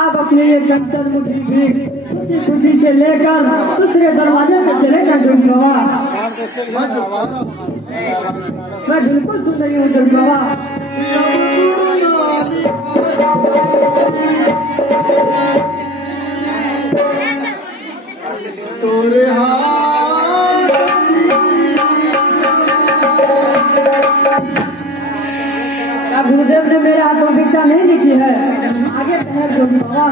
आप अपने ये कंचन मुठी भी खुशी खुशी से लेकर दूसरे दरवाजे पे चलेगा जोगी बाबा। मैं बिल्कुल सुन रही हूँ जोगी बाबा। तोरे क्या गुरुदेव ने मेरे हाथों भिक्षा नहीं लिखी है? आगे बढ़े जोगी बाबा।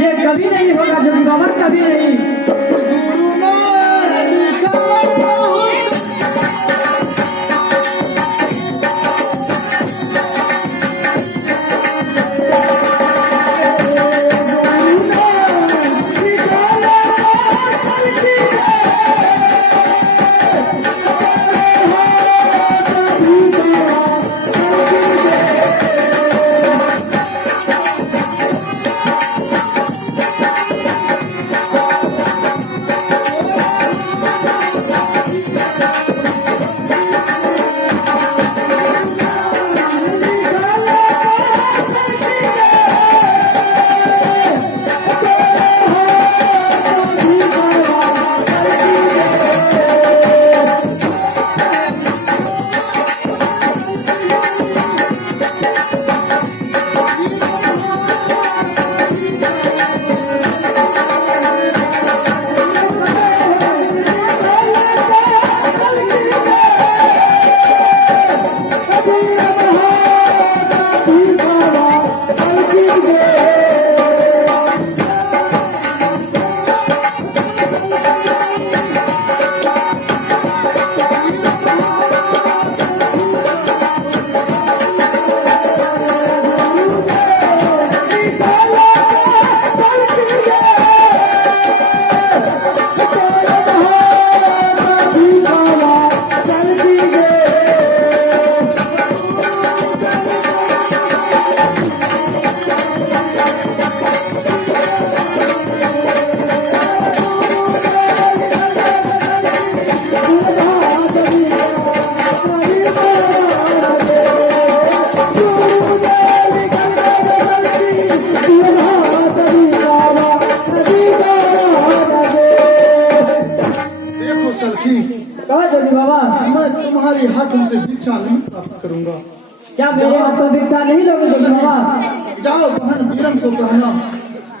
ये कभी नहीं होगा जोगी बाबा, कभी नहीं। तुम्हारे हाथों से भिक्षा नहीं प्राप्त करूंगा। क्या मेरे हाथों भिक्षा नहीं लोगे जोगी बाबा? जाओ बहन बीरम को कहना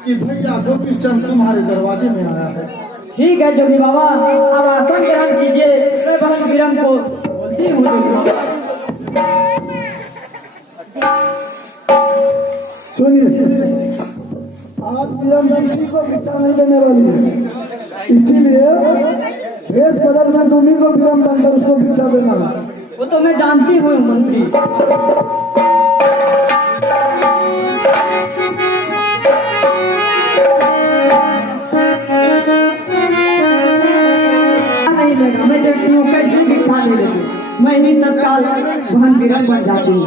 कि भैया गोपी चंद तुम्हारे दरवाजे में आया है। ठीक है जोगी बाबा, अब आसन ग्रहण कीजिए। मैं बहन बीरम को बोलती हूँ जोगी बाबा। सुनिए, आज बीरम किसी को भिक्षा नहीं देने वाली है, इसीलिए भेष बदल में तुम्ही को बीरम बनकर उसको भिक्षा देना है। वो तो मैं जानती हूँ मंत्री। नहीं देगा, मैं देखती हूँ कैसे भिक्षा नहीं देगी। मैं ही तत्काल बहन बीरम बन जाती हूँ।